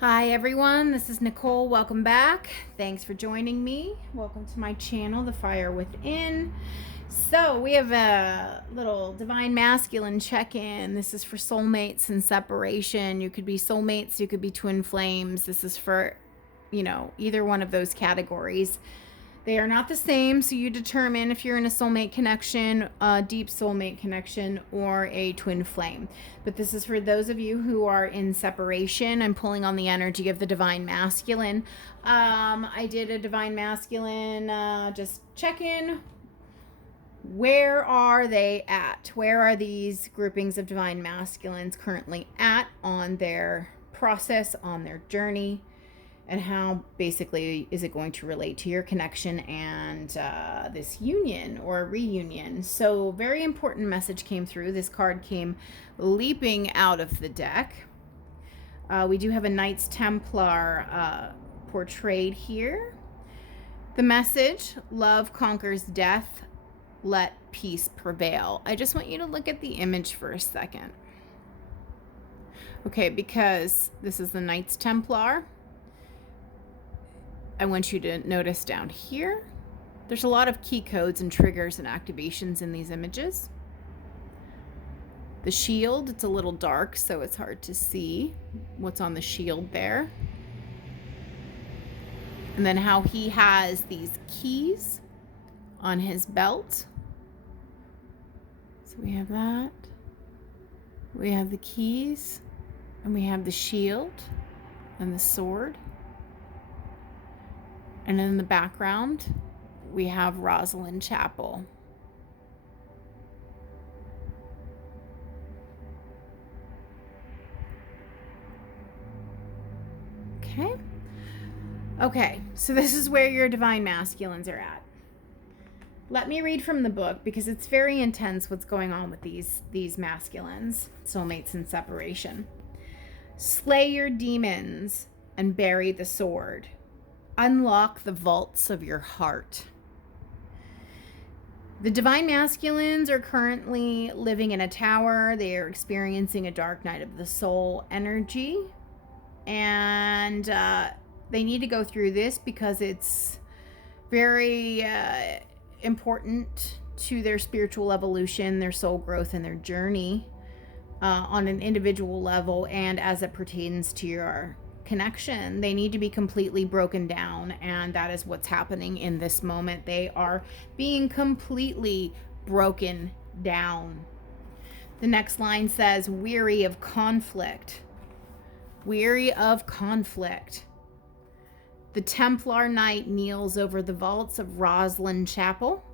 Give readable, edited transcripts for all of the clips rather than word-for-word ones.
Hi everyone, this is Nicole. Welcome back. Thanks for joining me. Welcome to my channel, The Fire Within. So we have a little divine masculine check-in. This is for soulmates in separation. You could be soulmates, you could be twin flames. This is for, either one of those categories. They are not the same, so you determine if you're in a soulmate connection, a deep soulmate connection, or a twin flame. But this is for those of you who are in separation. I'm pulling on the energy of the divine masculine. I did a divine masculine just check in. Where are they at? Where are these groupings of divine masculines currently at on their process, on their journey? And how basically is it going to relate to your connection and this union or reunion? So very important message came through. This card came leaping out of the deck. We do have a Knights Templar portrayed here. The message, love conquers death, let peace prevail. I just want you to look at the image for a second. Okay, because this is the Knights Templar. I want you to notice down here, there's a lot of key codes and triggers and activations in these images. The shield, it's a little dark, so it's hard to see what's on the shield there. And then how he has these keys on his belt. So we have that. We have the keys, and we have the shield and the sword. And in the background, we have Rosalind Chapel. Okay, so this is where your divine masculines are at. Let me read from the book because it's very intense what's going on with these masculines, soulmates in separation. Slay your demons and bury the sword. Unlock the vaults of your heart. The divine masculines are currently living in a tower. They are experiencing a dark night of the soul energy. And they need to go through this because it's very important to their spiritual evolution, their soul growth, and their journey on an individual level and as it pertains to your connection. They need to be completely broken down, and that is what's happening in this moment. They are being completely broken down. The next line says, weary of conflict. Weary of conflict. The Templar Knight kneels over the vaults of Rosalind Chapel.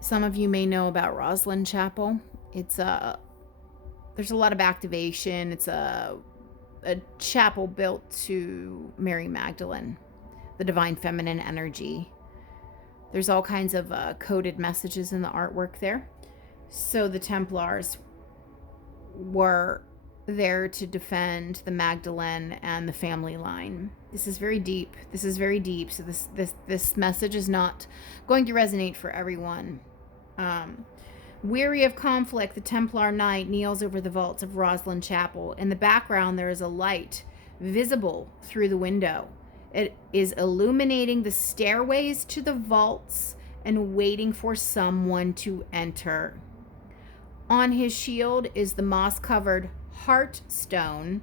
Some of you may know about Rosalind Chapel. There's a lot of activation. It's a chapel built to Mary Magdalene, the divine feminine energy. There's all kinds of coded messages in the artwork there. So the Templars were there to defend the Magdalene and the family line. This is very deep. So this message is not going to resonate for everyone. Weary of conflict, the Templar Knight kneels over the vaults of Rosalind Chapel. In the background, there is a light visible through the window. It is illuminating the stairways to the vaults and waiting for someone to enter. On his shield is the moss-covered heart stone.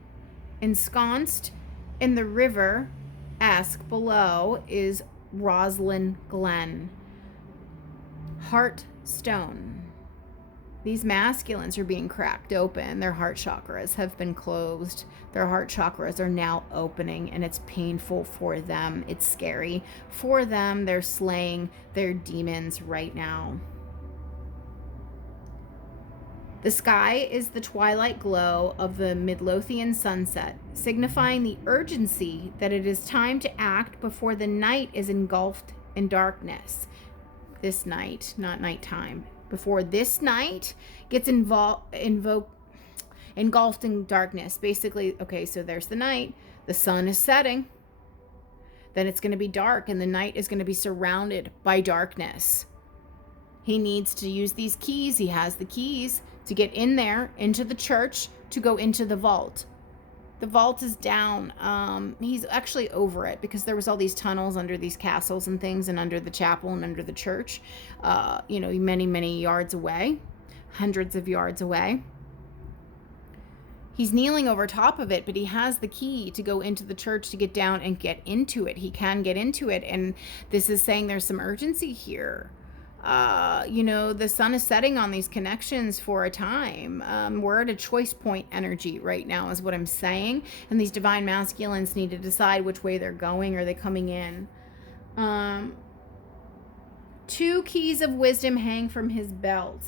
Ensconced in the river-esque below is Rosalind Glen. Heart stone. These masculines are being cracked open. Their heart chakras have been closed. Their heart chakras are now opening, and it's painful for them. It's scary for them. They're slaying their demons right now. The sky is the twilight glow of the Midlothian sunset, signifying the urgency that it is time to act before the night is engulfed in darkness. This night, not nighttime. Before this night gets engulfed in darkness. Basically, okay, so there's the night. The sun is setting. Then it's going to be dark, and the night is going to be surrounded by darkness. He needs to use these keys. He has the keys to get in there, into the church, to go into the vault. The vault is down. He's actually over it because there was all these tunnels under these castles and things, and under the chapel and under the church, many, many yards away, hundreds of yards away. He's kneeling over top of it, but he has the key to go into the church to get down and get into it. He can get into it. And this is saying there's some urgency here. The sun is setting on these connections for a time. We're at a choice point energy right now is what I'm saying. And these divine masculines need to decide which way they're going. Are they coming in? 2 keys of wisdom hang from his belt.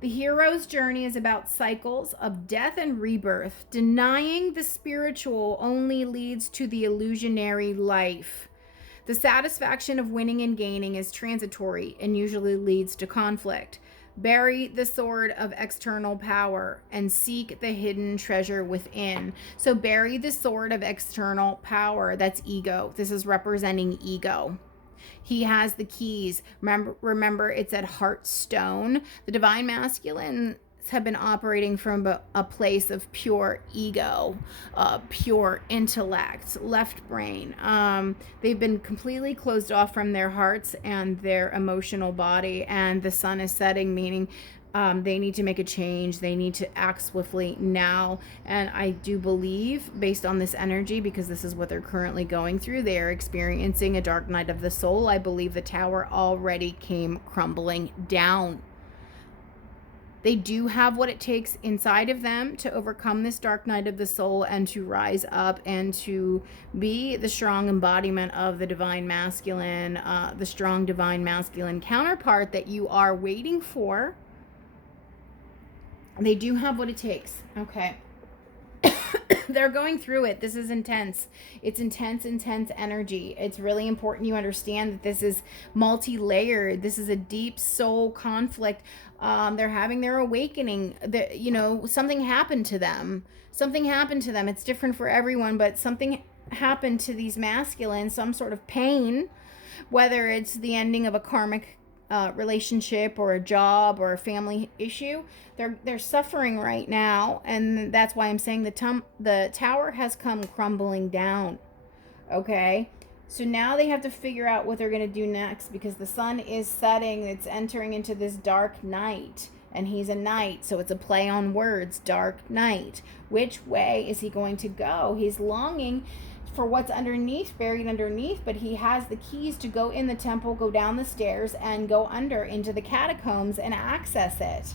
The hero's journey is about cycles of death and rebirth. Denying the spiritual only leads to the illusionary life. The satisfaction of winning and gaining is transitory and usually leads to conflict. Bury the sword of external power and seek the hidden treasure within. So bury the sword of external power. That's ego. This is representing ego. He has the keys. Remember, it's at Heartstone. The divine masculines have been operating from a place of pure ego, pure intellect, left brain. They've been completely closed off from their hearts and their emotional body. And the sun is setting, meaning they need to make a change. They need to act swiftly now. And I do believe, based on this energy, because this is what they're currently going through, they are experiencing a dark night of the soul. I believe the tower already came crumbling down. They do have what it takes inside of them to overcome this dark night of the soul and to rise up and to be the strong embodiment of the divine masculine, the strong divine masculine counterpart that you are waiting for. They do have what it takes. Okay. They're going through it. This is intense. It's intense energy. It's really important you understand that this is multi-layered. This is a deep soul conflict. They're having their awakening. Something happened to them. Something happened to them. It's different for everyone, but something happened to these masculines, some sort of pain, whether it's the ending of a karmic relationship or a job or a family issue. They're suffering right now, and that's why I'm saying the tower has come crumbling down. Okay, so now they have to figure out what they're going to do next, because the sun is setting. It's entering into this dark night, and he's a knight, so it's a play on words. Dark night. Which way is he going to go? He's longing for what's underneath, buried underneath, but he has the keys to go in the temple, go down the stairs, and go under into the catacombs and access it.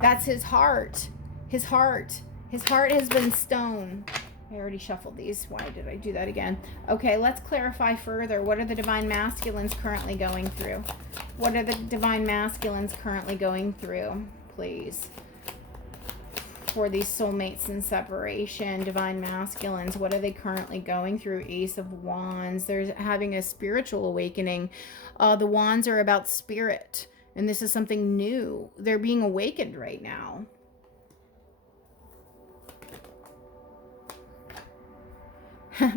That's his heart. His heart has been stone. I already shuffled these. Why did I do that again? Okay, let's clarify further. What are the divine masculines currently going through? What are the divine masculines currently going through, please? For these soulmates in separation, divine masculines, what are they currently going through? Ace of Wands. They're having a spiritual awakening. The wands are about spirit, and this is something new. They're being awakened right now.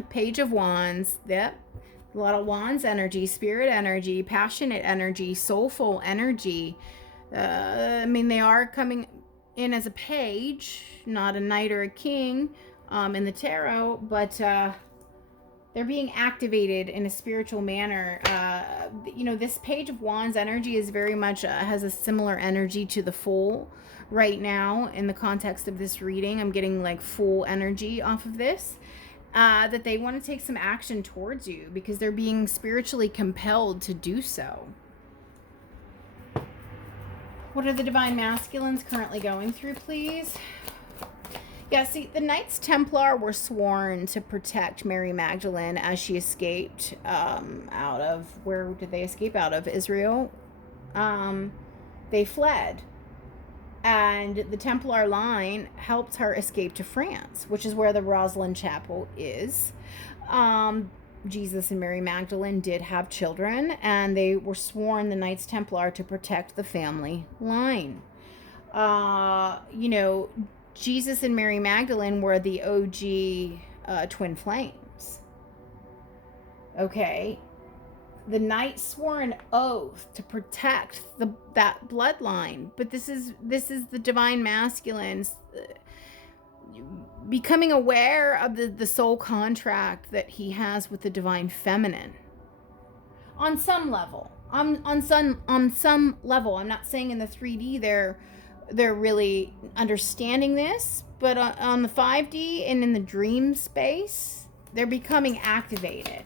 Page of Wands. Yep. A lot of wands energy, spirit energy, passionate energy, soulful energy. They are coming in as a page, not a knight or a king in the tarot, but they're being activated in a spiritual manner. This Page of Wands energy is very much has a similar energy to the Fool right now in the context of this reading. I'm getting like Fool energy off of this. That they want to take some action towards you because they're being spiritually compelled to do so. What are the divine masculines currently going through, please? Yeah, see, the Knights Templar were sworn to protect Mary Magdalene as she escaped out of, where did they escape out of? Israel. They fled. And the Templar line helped her escape to France, which is where the Rosslyn Chapel is. Jesus and Mary Magdalene did have children, and they were sworn, the Knights Templar, to protect the family line. Jesus and Mary Magdalene were the OG twin flames. Okay. The knight swore an oath to protect that bloodline, but this is the divine masculines. becoming aware of the soul contract that he has with the divine feminine. On some level. On some level. I'm not saying in the 3D they're really understanding this, but on the 5D and in the dream space, they're becoming activated,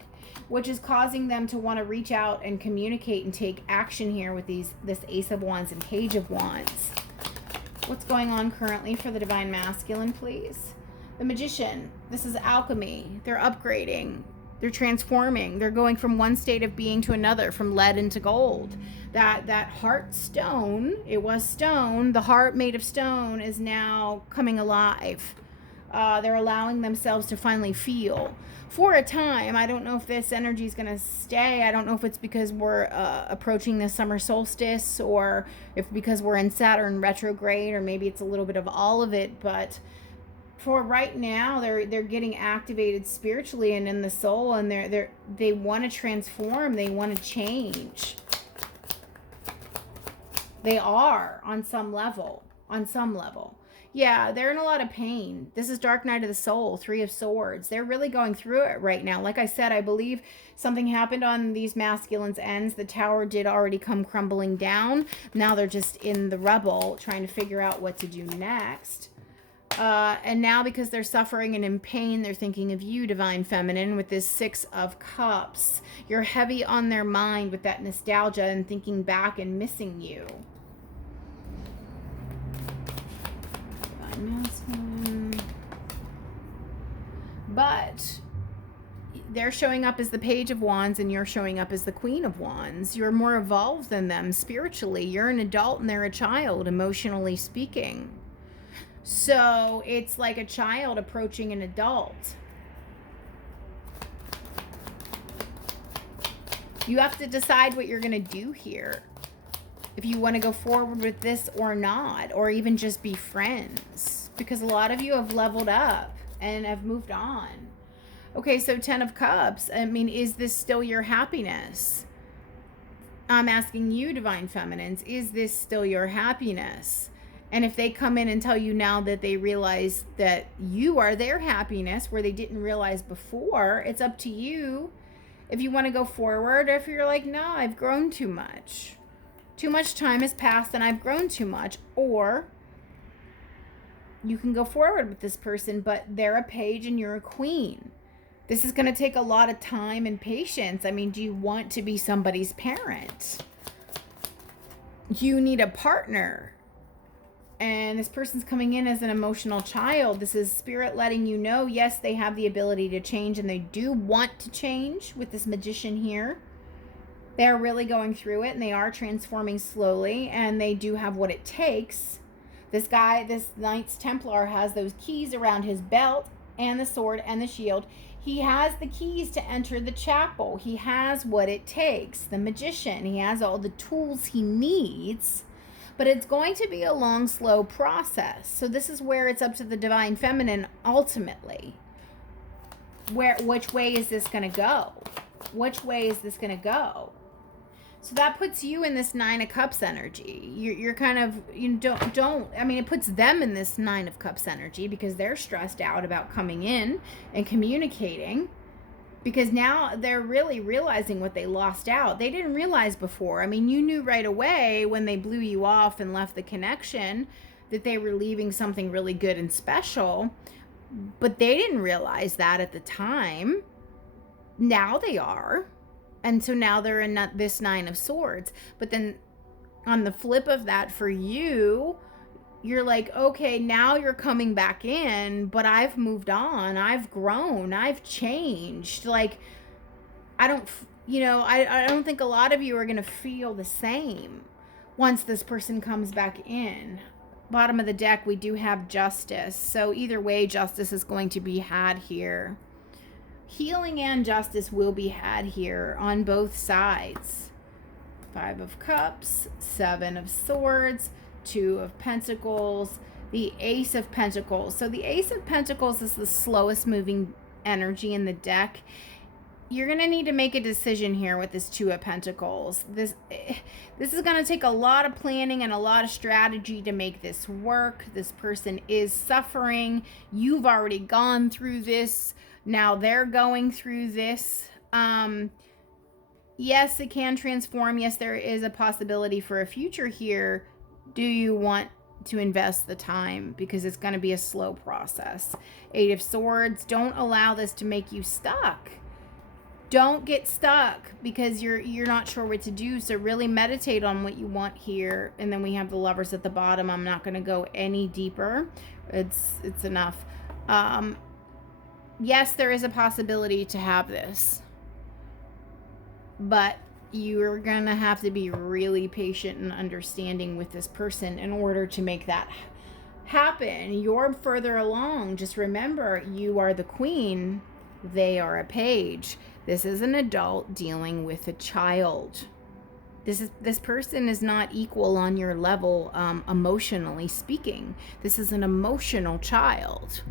which is causing them to want to reach out and communicate and take action here with this Ace of Wands and Page of Wands. What's going on currently for the Divine Masculine, please? The Magician. This is alchemy. They're upgrading. They're transforming. They're going from one state of being to another, from lead into gold. That heart stone, it was stone. The heart made of stone is now coming alive. They're allowing themselves to finally feel. For a time, I don't know if this energy is going to stay. I don't know if it's because we're approaching the summer solstice, or if because we're in Saturn retrograde, or maybe it's a little bit of all of it. But for right now, they're getting activated spiritually and in the soul, and they want to transform. They want to change. They are on some level. Yeah, they're in a lot of pain. This is Dark Night of the Soul, 3 of Swords. They're really going through it right now. Like I said, I believe something happened on these masculines' ends. The tower did already come crumbling down. Now they're just in the rubble, trying to figure out what to do next. And now, because they're suffering and in pain, they're thinking of you, Divine Feminine, with this 6 of Cups. You're heavy on their mind with that nostalgia and thinking back and missing you. But they're showing up as the Page of Wands and you're showing up as the Queen of Wands. You're more evolved than them spiritually. You're an adult and they're a child, emotionally speaking. So it's like a child approaching an adult. You have to decide what you're going to do here. If you want to go forward with this or not, or even just be friends, because a lot of you have leveled up and have moved on. Okay, so 10 of Cups. I mean, is this still your happiness? I'm asking you, Divine Feminines, is this still your happiness? And if they come in and tell you now that they realize that you are their happiness where they didn't realize before, it's up to you if you want to go forward, or if you're like, no, I've grown too much. Too much time has passed and I've grown too much. Or you can go forward with this person, but they're a page and you're a queen. This is going to take a lot of time and patience. I mean, do you want to be somebody's parent? You need a partner. And this person's coming in as an emotional child. This is spirit letting you know, yes, they have the ability to change and they do want to change with this Magician here. They're really going through it and they are transforming slowly and they do have what it takes. This guy, this Knights Templar, has those keys around his belt and the sword and the shield. He has the keys to enter the chapel. He has what it takes. The Magician, he has all the tools he needs, but it's going to be a long, slow process. So this is where it's up to the Divine Feminine ultimately. Which way is this going to go? Which way is this going to go? So that puts you in this 9 of Cups energy. You're kind of, I mean, it puts them in this 9 of Cups energy because they're stressed out about coming in and communicating, because now they're really realizing what they lost out. They didn't realize before. I mean, you knew right away when they blew you off and left the connection that they were leaving something really good and special, but they didn't realize that at the time. Now they are. And so now they're in this 9 of Swords. But then on the flip of that, for you, you're like, okay, now you're coming back in, but I've moved on. I've grown. I've changed. Like, I don't think a lot of you are going to feel the same once this person comes back in. Bottom of the deck, we do have Justice. So either way, justice is going to be had here. Healing and justice will be had here on both sides. 5 of Cups, 7 of Swords, 2 of Pentacles, the Ace of Pentacles. So the Ace of Pentacles is the slowest moving energy in the deck. you're going to need to make a decision here with this Two of Pentacles. This is going to take a lot of planning and a lot of strategy to make this work. This person is suffering. You've already gone through this. Now they're going through this. Yes, it can transform. Yes, there is a possibility for a future here. Do you want to invest the time? Because it's going to be a slow process. Eight of Swords. Don't allow this to make you stuck. Don't get stuck because you're not sure what to do. So really meditate on what you want here. And then we have the Lovers at the bottom. I'm not going to go any deeper. It's enough. Yes, there is a possibility to have this, but you're going to have to be really patient and understanding with this person in order to make that happen. You're further along. Just remember, you are the queen. They are a page. This is an adult dealing with a child. This person is not equal on your level, emotionally speaking. This is an emotional child.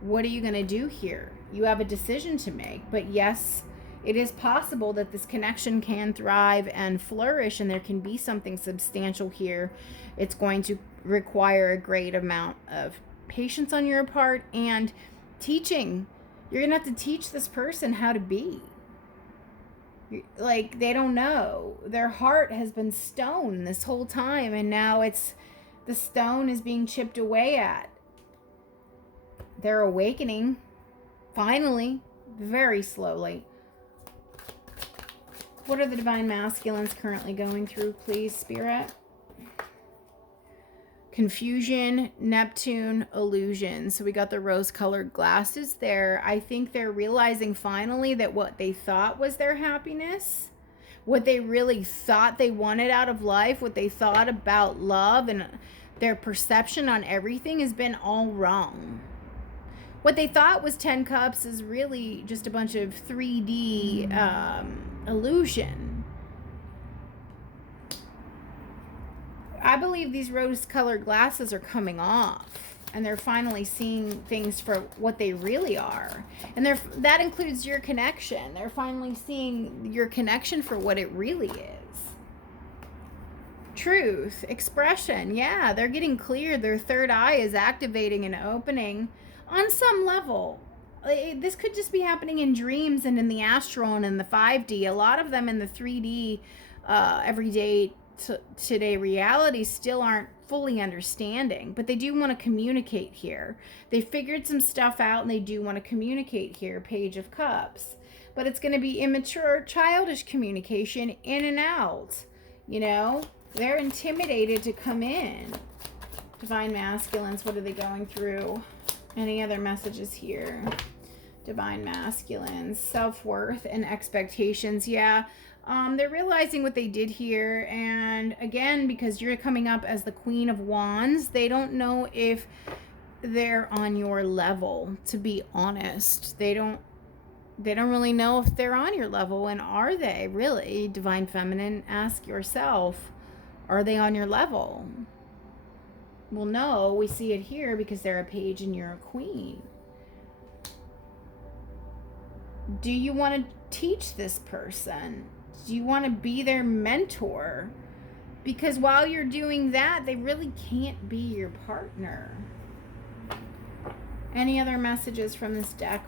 What are you going to do here? You have a decision to make. But yes, it is possible that this connection can thrive and flourish, and there can be something substantial here. It's going to require a great amount of patience on your part and teaching. You're going to have to teach this person how to be. Like, they don't know. Their heart has been stone this whole time, and now the stone is being chipped away at. They're awakening, finally, very slowly. What are the Divine Masculines currently going through, please, Spirit? Confusion, Neptune, illusion. So we got the rose-colored glasses there. I think they're realizing finally that what they thought was their happiness, what they really thought they wanted out of life, what they thought about love and their perception on everything has been all wrong. What they thought was 10 cups is really just a bunch of 3D illusion. I believe these rose-colored glasses are coming off, and they're finally seeing things for what they really are. And that includes your connection. They're finally seeing your connection for what it really is. Truth, expression, yeah, they're getting clear. Their third eye is activating and opening on some level. This could just be happening in dreams and in the astral and in the 5D. A lot of them in the 3D, everyday today reality still aren't fully understanding, but they do want to communicate here. They figured some stuff out and they do want to communicate here. Page of Cups. But it's going to be immature, childish communication in and out. You know, they're intimidated to come in. Divine Masculines, what are they going through? Any other messages here? Divine Masculines, self-worth and expectations. Yeah. They're realizing what they did here, and again, because you're coming up as the Queen of Wands, they don't know if they're on your level, to be honest. They don't really know if they're on your level, and are they really? Divine Feminine, ask yourself, are they on your level? Well, no, we see it here because they're a page and you're a queen. Do you want to teach this person? Do you want to be their mentor? Because while you're doing that, they really can't be your partner. Any other messages from this deck?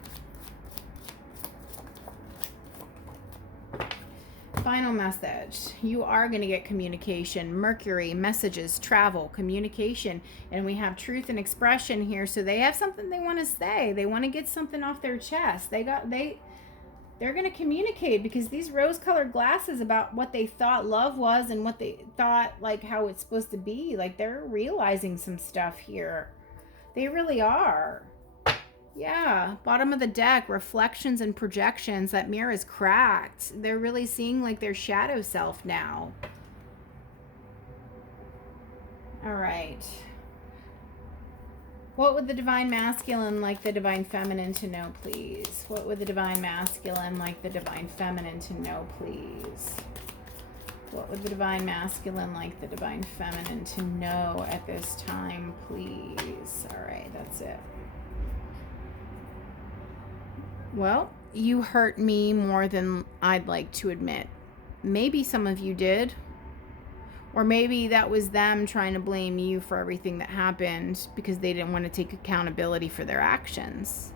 Final message. You are going to get communication. Mercury, messages, travel, communication. And we have truth and expression here. So they have something they want to say. They want to get something off their chest. They're going to communicate because these rose-colored glasses about what they thought love was and what they thought, like, how it's supposed to be. Like, they're realizing some stuff here. They really are. Yeah. Bottom of the deck, reflections and projections. That mirror is cracked. They're really seeing, like, their shadow self now. All right. What would the Divine Masculine like the Divine Feminine to know, please? What would the Divine Masculine like the Divine Feminine to know, please? What would the Divine Masculine like the Divine Feminine to know at this time, please? All right, that's it. Well, you hurt me more than I'd like to admit. Maybe some of you did. Or maybe that was them trying to blame you for everything that happened because they didn't want to take accountability for their actions.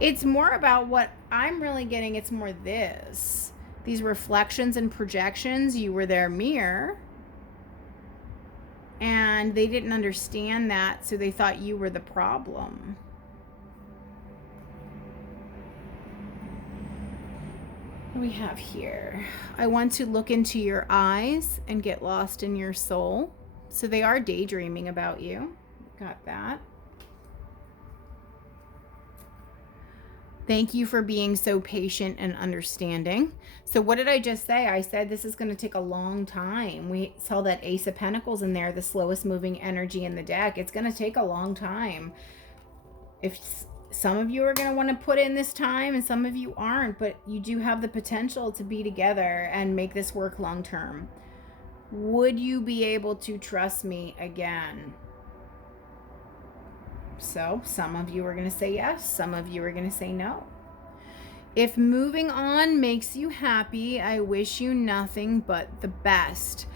It's more about what I'm really getting. It's more this. These reflections and projections, you were their mirror. And they didn't understand that, so they thought you were the problem. What do we have here? I want to look into your eyes and get lost in your soul. So they are daydreaming about you. Got that. Thank you for being so patient and understanding. So what did I just say? I said this is going to take a long time. We saw that Ace of Pentacles in there, the slowest moving energy in the deck. It's going to take a long time. If some of you are going to want to put in this time and some of you aren't, but you do have the potential to be together and make this work long term. Would you be able to trust me again? So some of you are going to say yes. Some of you are going to say no. If moving on makes you happy, I wish you nothing but the best.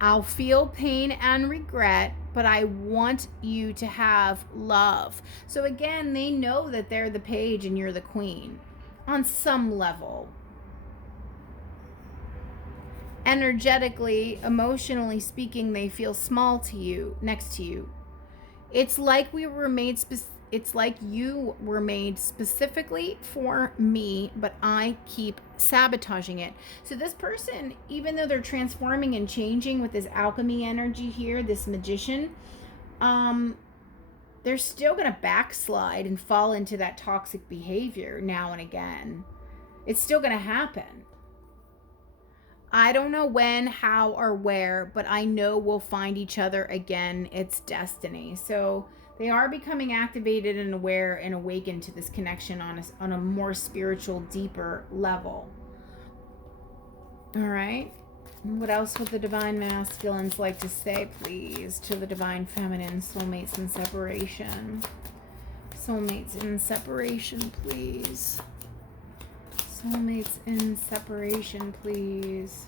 I'll feel pain and regret, but I want you to have love. So again, they know that they're the page and you're the queen on some level. Energetically, emotionally speaking, they feel small to you, next to you. It's like you were made specifically for me, but I keep sabotaging it. So this person, even though they're transforming and changing with this alchemy energy here, this magician, they're still going to backslide and fall into that toxic behavior now and again. It's still going to happen. I don't know when, how, or where, but I know we'll find each other again. It's destiny. So they are becoming activated and aware and awakened to this connection on a more spiritual, deeper level. All right. What else would the Divine Masculines like to say, please, to the Divine Feminine? Soulmates in separation. Soulmates in separation, please. Soulmates in separation, please.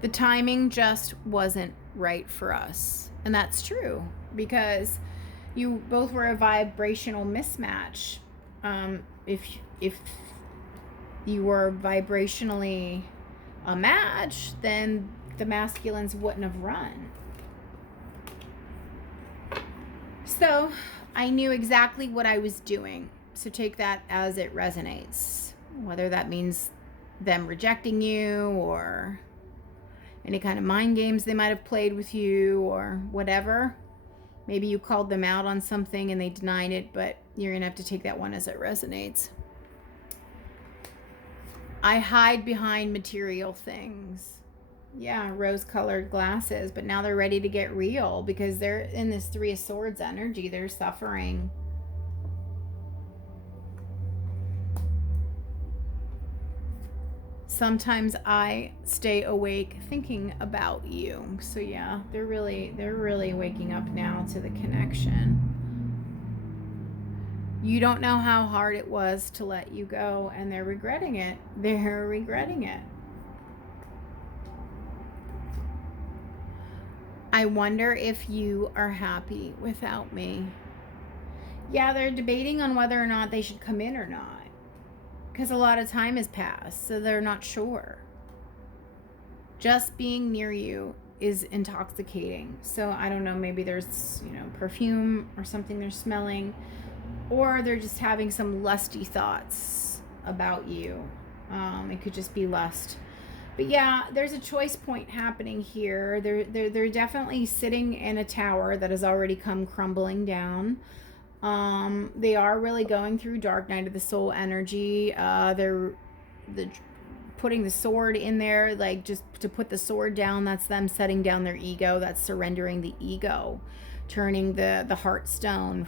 The timing just wasn't right for us. And that's true because you both were a vibrational mismatch. If you were vibrationally a match, then the masculines wouldn't have run. So I knew exactly what I was doing. So take that as it resonates, whether that means them rejecting you or any kind of mind games they might have played with you or whatever. Maybe you called them out on something and they denied it, but you're gonna have to take that one as it resonates. I hide behind material things. Yeah, rose-colored glasses, but now they're ready to get real because they're in this Three of Swords energy. They're suffering. Sometimes I stay awake thinking about you. So yeah, they're really waking up now to the connection. You don't know how hard it was to let you go, and they're regretting it. They're regretting it. I wonder if you are happy without me. Yeah, they're debating on whether or not they should come in or not, because a lot of time has passed, so they're not sure. Just being near you is intoxicating. So I don't know, maybe there's, perfume or something they're smelling. Or they're just having some lusty thoughts about you. It could just be lust. But yeah, there's a choice point happening here. They're definitely sitting in a tower that has already come crumbling down. They are really going through dark night of the soul energy. They're putting the sword in there, like just to put the sword down. That's them setting down their ego. That's surrendering the ego. turning the heart stone,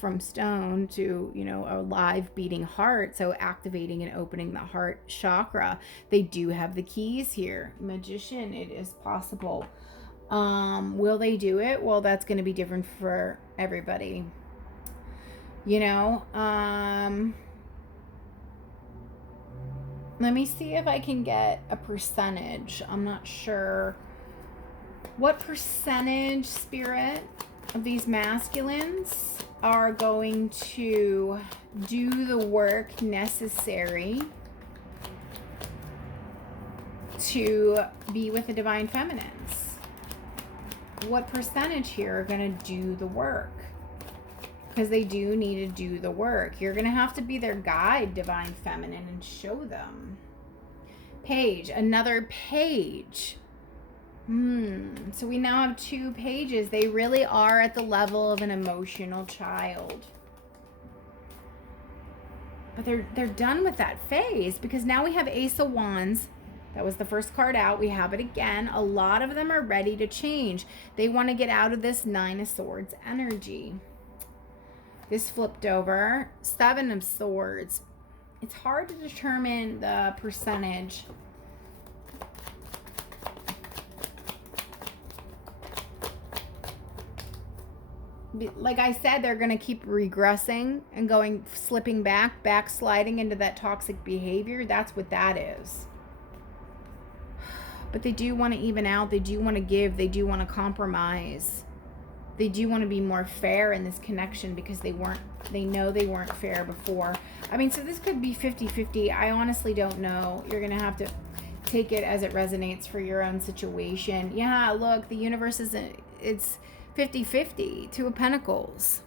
from stone to, a live beating heart. So activating and opening the heart chakra. They do have the keys here. Magician, it is possible. Will they do it? Well, that's going to be different for everybody. Let me see if I can get a percentage. I'm not sure. What percentage, Spirit, of these masculines are going to do the work necessary to be with the divine feminines? What percentage here are going to do the work? Because they do need to do the work. You're going to have to be their guide, divine feminine, and show them. Page, another page. So we now have 2 pages. They really are at the level of an emotional child. But they're done with that phase, because now we have Ace of Wands. That was the first card out. We have it again. A lot of them are ready to change. They want to get out of this 9 of Swords energy. This flipped over. 7 of Swords. It's hard to determine the percentage. Like I said, they're going to keep regressing and slipping backsliding into that toxic behavior. That's what that is. But they do want to even out. They do want to give. They do want to compromise. They do want to be more fair in this connection, because they know they weren't fair before. I mean, so this could be 50-50. I honestly don't know. You're going to have to take it as it resonates for your own situation. Yeah, look, the universe it's 50-50, 2 of Pentacles.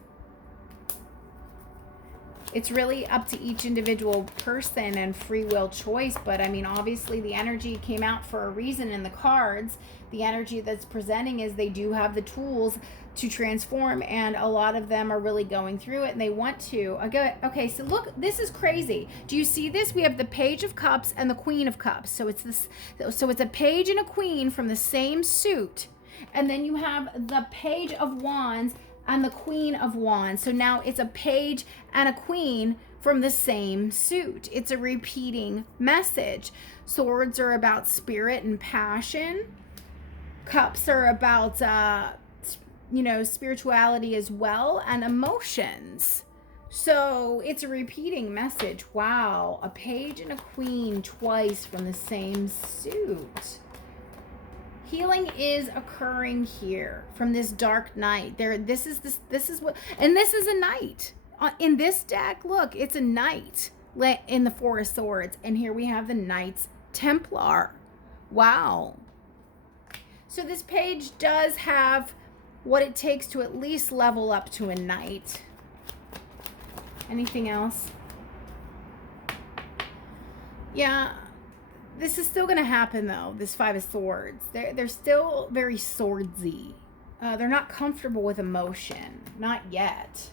It's really up to each individual person and free will choice. But I mean, obviously the energy came out for a reason in the cards. The energy that's presenting is they do have the tools to transform, and a lot of them are really going through it, and they want to. Okay, so look, this is crazy. Do you see this? We have the Page of Cups and the Queen of Cups. So it's a page and a queen from the same suit. And then you have the Page of Wands and the Queen of Wands. So now it's a page and a queen from the same suit. It's a repeating message. Swords are about spirit and passion. Cups are about, spirituality as well, and emotions. So it's a repeating message. Wow, a page and a queen twice from the same suit. Healing is occurring here from this dark night. This is what, and this is a knight. In this deck, look, it's a knight in the 4 of Swords, and here we have the Knights Templar. Wow. So this page does have what it takes to at least level up to a knight. Anything else? Yeah. This is still going to happen, though, this 5 of Swords. They're still very swordsy. They're not comfortable with emotion. Not yet.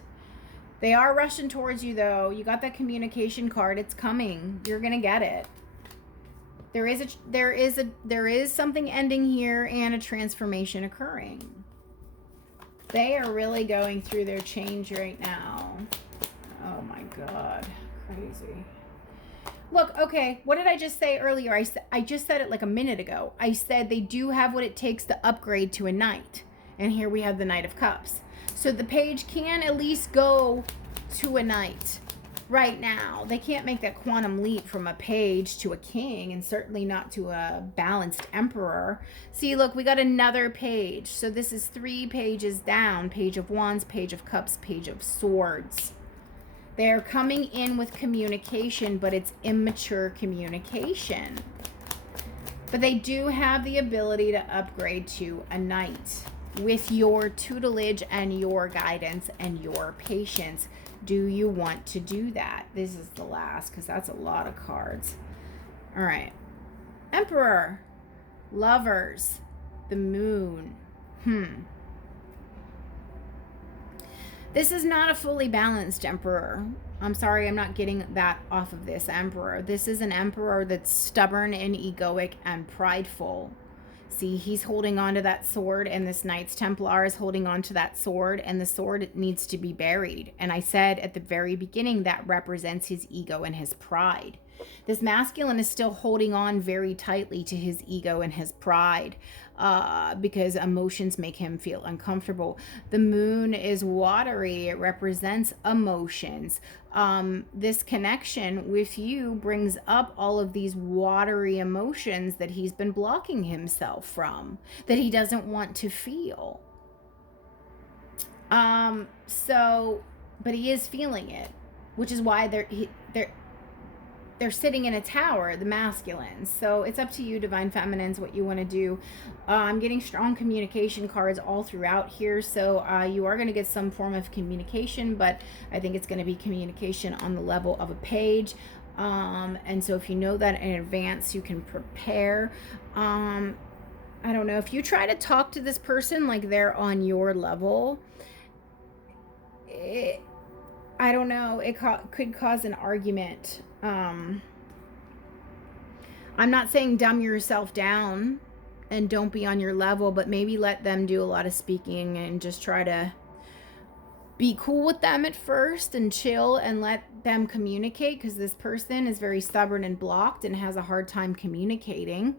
They are rushing towards you, though. You got that communication card. It's coming. You're going to get it. There is something ending here and a transformation occurring. They are really going through their change right now. Oh, my God. Crazy. Look, okay, what did I just say earlier? I just said it like a minute ago. I said they do have what it takes to upgrade to a knight. And here we have the Knight of Cups. So the page can at least go to a knight right now. They can't make that quantum leap from a page to a king, and certainly not to a balanced emperor. See, look, we got another page. So this is 3 pages down. Page of Wands, Page of Cups, Page of Swords. They're coming in with communication, but it's immature communication. But they do have the ability to upgrade to a knight with your tutelage and your guidance and your patience. Do you want to do that? This is the last, because that's a lot of cards. All right. Emperor. Lovers. The Moon. This is not a fully balanced emperor. I'm sorry, I'm not getting that off of this emperor. This is an emperor that's stubborn and egoic and prideful. See, he's holding on to that sword, and this Knights Templar is holding on to that sword, and the sword needs to be buried. And I said at the very beginning that represents his ego and his pride. This masculine is still holding on very tightly to his ego and his pride because emotions make him feel uncomfortable. The moon is watery. It represents emotions. This connection with you brings up all of these watery emotions that he's been blocking himself from, that he doesn't want to feel. But he is feeling it, which is why they're sitting in a tower, the masculines. So it's up to you, divine feminines, what you want to do. I'm getting strong communication cards all throughout here. So you are going to get some form of communication, but I think it's going to be communication on the level of a page. And so if you know that in advance, you can prepare. I don't know. If you try to talk to this person like they're on your level, I don't know. It could cause an argument. I'm not saying dumb yourself down and don't be on your level, but maybe let them do a lot of speaking and just try to be cool with them at first and chill and let them communicate, because this person is very stubborn and blocked and has a hard time communicating.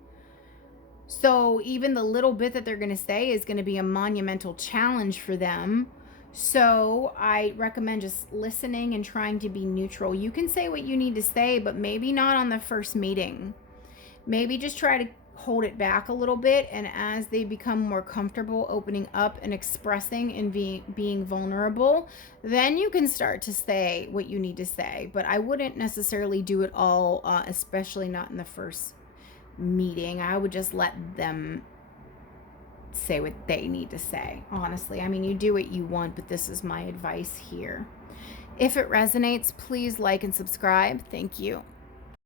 So even the little bit that they're going to say is going to be a monumental challenge for them. So I recommend just listening and trying to be neutral. You can say what you need to say, but maybe not on the first meeting. Maybe just try to hold it back a little bit, and as they become more comfortable opening up and expressing and being vulnerable, then you can start to say what you need to say. But I wouldn't necessarily do it all, especially not in the first meeting. I would just let them say what they need to say, honestly. I mean, you do what you want, but this is my advice here. If it resonates, please like and subscribe. Thank you.